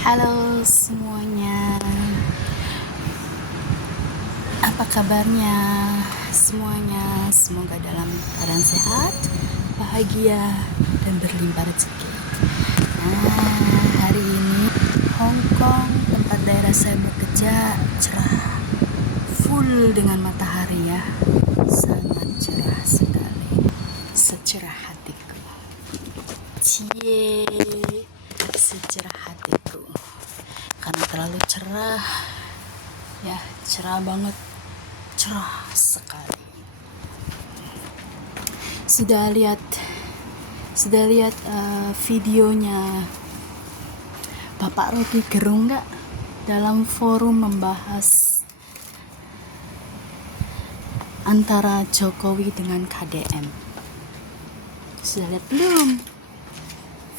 Halo semuanya, apa kabarnya semuanya? Semoga dalam keadaan sehat, bahagia, dan berlimpah rezeki. Hari ini Hong Kong, tempat daerah saya bekerja, cerah, full dengan matahari ya, sangat cerah sekali, secerah hatiku. Cie, secerah hatiku, karena terlalu cerah. Ya, cerah banget, cerah sekali. Sudah lihat videonya Bapak Rocky Gerung nggak? Dalam forum membahas antara Jokowi dengan KDM. Sudah lihat belum?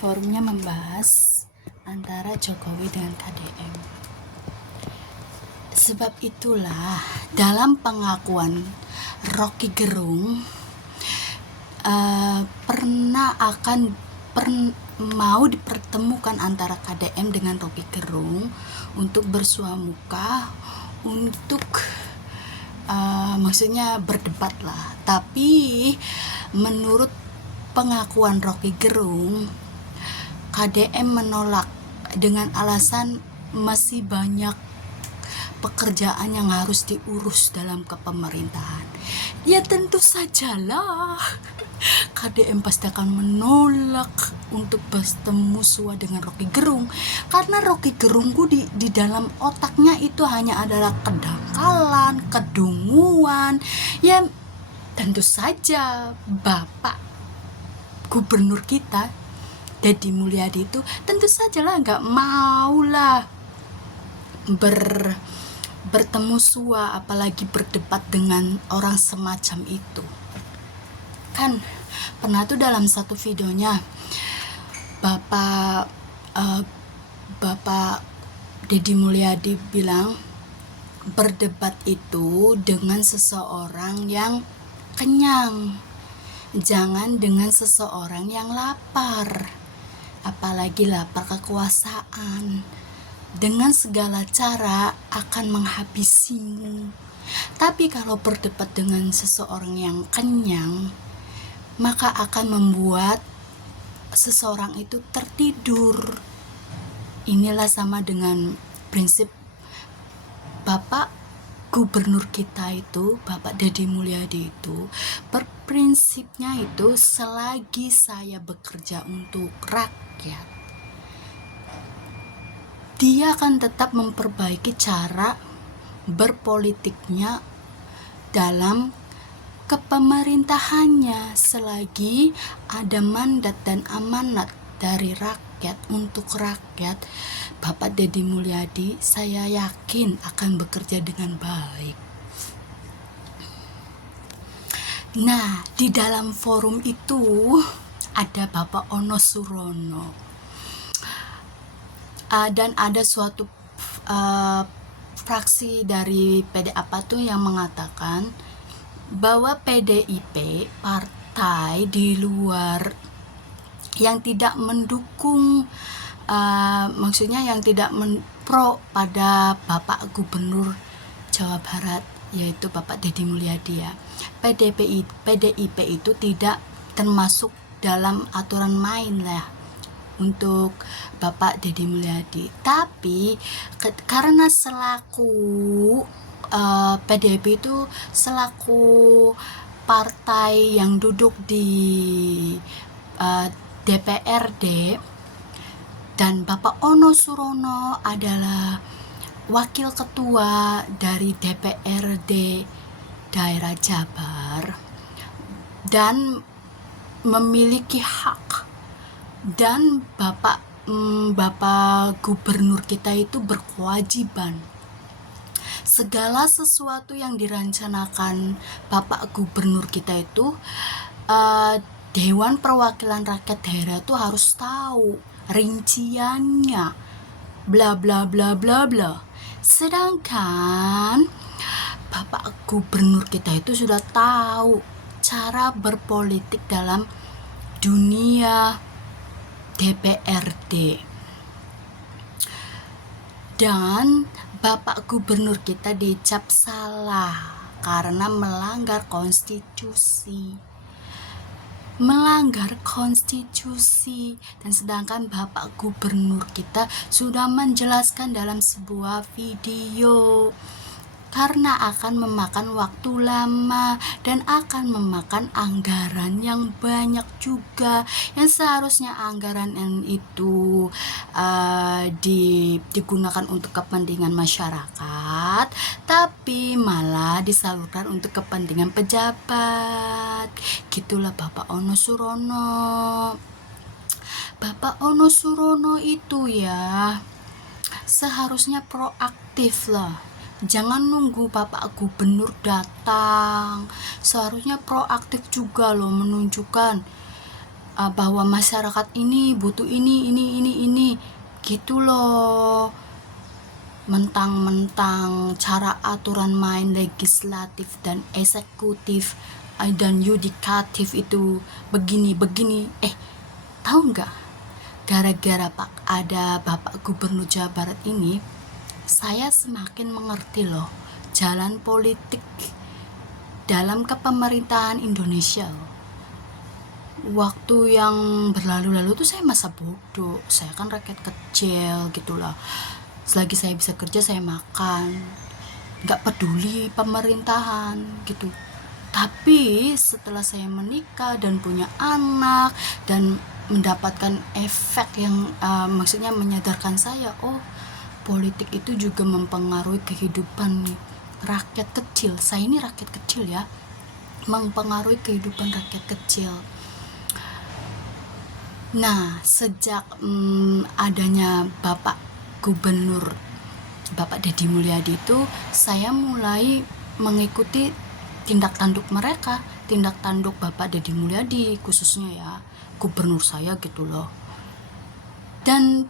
Forumnya membahas antara Jokowi dengan KDM. Sebab itulah dalam pengakuan Rocky Gerung mau dipertemukan antara KDM dengan Rocky Gerung untuk bersua muka, untuk maksudnya berdebat lah. Tapi menurut pengakuan Rocky Gerung, KDM menolak dengan alasan masih banyak pekerjaan yang harus diurus dalam kepemerintahan. Ya tentu sajalah KDM pasti akan menolak untuk bertemu dengan Rocky Gerung, karena Rocky Gerung di dalam otaknya itu hanya adalah kedangkalan, kedunguan. Ya tentu saja Bapak Gubernur kita Deddy Mulyadi itu tentu sajalah nggak maulah bertemu sua, apalagi berdebat dengan orang semacam itu. Kan pernah tuh dalam satu videonya Bapak Deddy Mulyadi bilang berdebat itu dengan seseorang yang kenyang, jangan dengan seseorang yang lapar, apalagi lapar kekuasaan. Dengan segala cara akan menghabisimu. Tapi kalau berdebat dengan seseorang yang kenyang, maka akan membuat seseorang itu tertidur. Inilah sama dengan prinsip Bapak Gubernur kita itu, Bapak Deddy Mulyadi itu, berprinsipnya itu selagi saya bekerja untuk rakyat, dia akan tetap memperbaiki cara berpolitiknya dalam kepemerintahannya selagi ada mandat dan amanat dari rakyat untuk rakyat. Bapak Deddy Mulyadi saya yakin akan bekerja dengan baik. Nah, di dalam forum itu ada Bapak Ono Surono, dan ada suatu fraksi dari PD apa tuh yang mengatakan bahwa PDIP, partai di luar yang tidak mendukung, maksudnya yang tidak pro pada Bapak Gubernur Jawa Barat, yaitu Bapak Deddy Mulyadi ya. PDIP itu tidak termasuk dalam aturan main lah untuk Bapak Deddy Mulyadi. Tapi karena selaku PDIP itu selaku partai yang duduk di DPRD, dan Bapak Ono Surono adalah wakil ketua dari DPRD daerah Jabar dan memiliki hak, dan Bapak Gubernur kita itu berkewajiban segala sesuatu yang direncanakan Bapak Gubernur kita itu, Dewan Perwakilan Rakyat Daerah itu harus tahu rinciannya, bla bla bla bla bla. Sedangkan Bapak Gubernur kita itu sudah tahu cara berpolitik dalam dunia DPRD. Dan Bapak Gubernur kita dicap salah karena melanggar konstitusi. Dan sedangkan Bapak Gubernur kita sudah menjelaskan dalam sebuah video karena akan memakan waktu lama dan akan memakan anggaran yang banyak juga, yang seharusnya anggaran yang itu digunakan untuk kepentingan masyarakat, tapi malah disalurkan untuk kepentingan pejabat. Gitulah Bapak Ono Surono. Bapak Ono Surono itu ya seharusnya proaktif lah. Jangan nunggu Bapak Gubernur datang. Seharusnya proaktif juga loh, menunjukkan bahwa masyarakat ini butuh ini gitu loh. Mentang-mentang cara aturan main legislatif dan eksekutif dan yudikatif itu begini, tahu nggak? Gara-gara ada Bapak Gubernur Jawa Barat ini, saya semakin mengerti loh jalan politik dalam kepemerintahan Indonesia. Waktu yang berlalu-lalu tuh saya masa bodoh, saya kan rakyat kecil gitulah. Selagi saya bisa kerja saya makan, nggak peduli pemerintahan gitu. Tapi setelah saya menikah dan punya anak dan mendapatkan efek yang maksudnya menyadarkan saya, oh politik itu juga mempengaruhi kehidupan rakyat kecil. Saya ini rakyat kecil ya, mempengaruhi kehidupan rakyat kecil. Nah, sejak adanya Bapak Gubernur Bapak Deddy Mulyadi itu, saya mulai mengikuti tindak tanduk mereka, tindak tanduk Bapak Deddy Mulyadi khususnya ya, gubernur saya gitu loh. Dan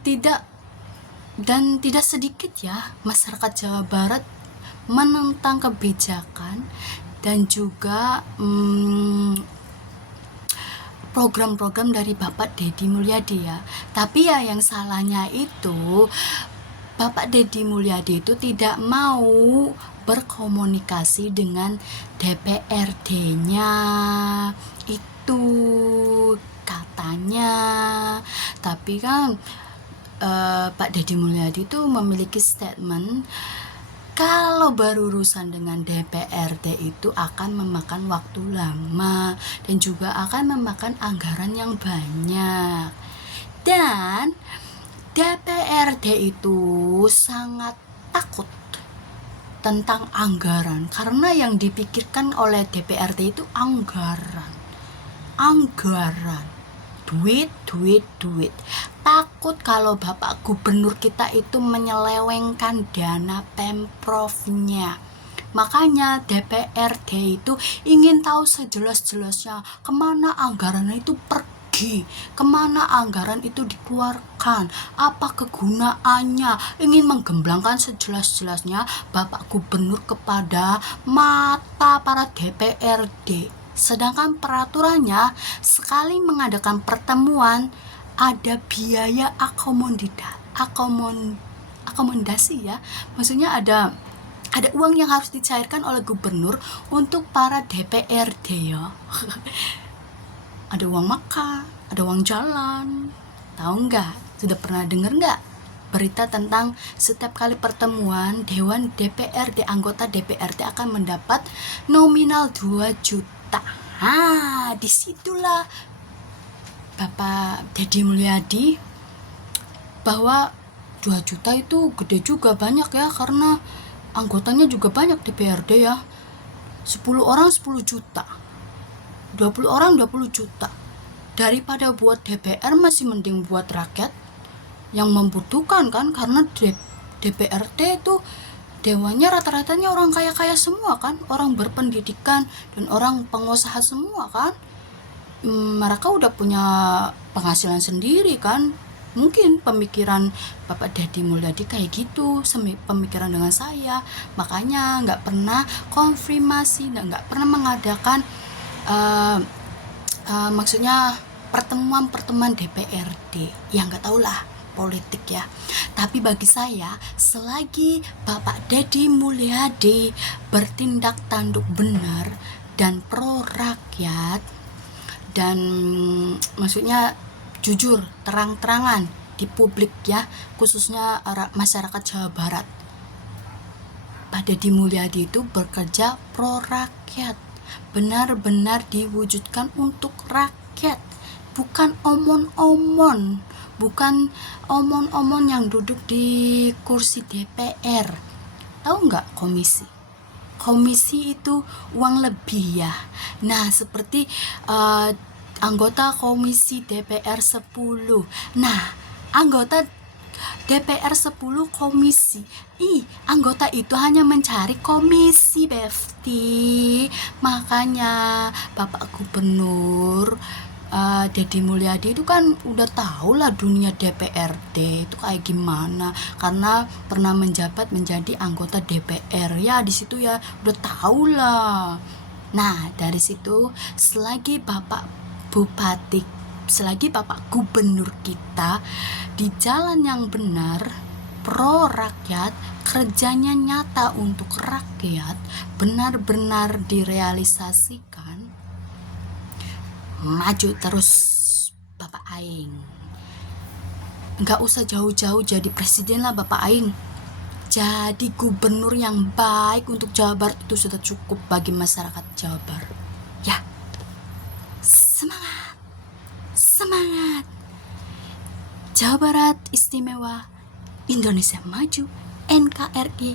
tidak sedikit ya masyarakat Jawa Barat menentang kebijakan dan juga program-program dari Bapak Deddy Mulyadi ya. Tapi ya yang salahnya itu Bapak Deddy Mulyadi itu tidak mau berkomunikasi dengan DPRD-nya itu katanya. Tapi kan Pak Deddy Mulyadi itu memiliki statement kalau berurusan dengan DPRD itu akan memakan waktu lama dan juga akan memakan anggaran yang banyak. Dan DPRD itu sangat takut tentang anggaran karena yang dipikirkan oleh DPRD itu anggaran, duit. Takut kalau Bapak Gubernur kita itu menyelewengkan dana pemprovnya. Makanya DPRD itu ingin tahu sejelas-jelasnya kemana anggaran itu pergi, kemana anggaran itu dikeluarkan, apa kegunaannya. Ingin menggemblangkan sejelas-jelasnya Bapak Gubernur kepada mata para DPRD. Sedangkan peraturannya sekali mengadakan pertemuan ada biaya akomodasi ya, maksudnya ada uang yang harus dicairkan oleh gubernur untuk para DPRD ya. Ada uang makan, ada uang jalan. Tahu nggak? Sudah pernah dengar nggak berita tentang setiap kali pertemuan Dewan DPRD, anggota DPRD akan mendapat nominal 2 juta. Disitulah Bapak Deddy Mulyadi bahwa 2 juta itu gede juga, banyak ya, karena anggotanya juga banyak DPRD ya. 10 orang 10 juta, 20 orang 20 juta. Daripada buat DPR masih mending buat rakyat yang membutuhkan kan, karena DPRD itu dewannya rata-ratanya orang kaya-kaya semua kan, orang berpendidikan dan orang pengusaha semua kan. Mereka udah punya penghasilan sendiri kan. Mungkin pemikiran Bapak Deddy Mulyadi kayak gitu, pemikiran dengan saya. Makanya nggak pernah konfirmasi dan nggak pernah mengadakan maksudnya pertemuan DPRD. Ya nggak tahu lah, politik ya. Tapi bagi saya, selagi Bapak Deddy Mulyadi bertindak tanduk benar dan pro rakyat, dan maksudnya jujur, terang-terangan di publik ya, khususnya masyarakat Jawa Barat, Pak Deddy Mulyadi itu bekerja pro rakyat, benar-benar diwujudkan untuk rakyat, bukan omon-omon, bukan omon-omon yang duduk di kursi DPR. Tahu nggak komisi? Komisi itu uang lebih ya. Nah, seperti anggota komisi DPR 10. Nah, anggota DPR 10 komisi. Anggota itu hanya mencari komisi, Befti. Makanya Bapak Gubernur Deddy Mulyadi itu kan udah tahu lah dunia DPRD itu kayak gimana, karena pernah menjabat menjadi anggota DPR ya, di situ ya udah tahu lah. Nah, dari situ selagi Bapak Gubernur kita di jalan yang benar, pro rakyat, kerjanya nyata untuk rakyat, benar-benar direalisasikan, maju terus Bapak Aing. Nggak usah jauh-jauh jadi presiden lah Bapak Aing, jadi gubernur yang baik untuk Jawa Barat itu sudah cukup bagi masyarakat Jawa Barat ya. Semangat, semangat. Jawa Barat istimewa, Indonesia maju, NKRI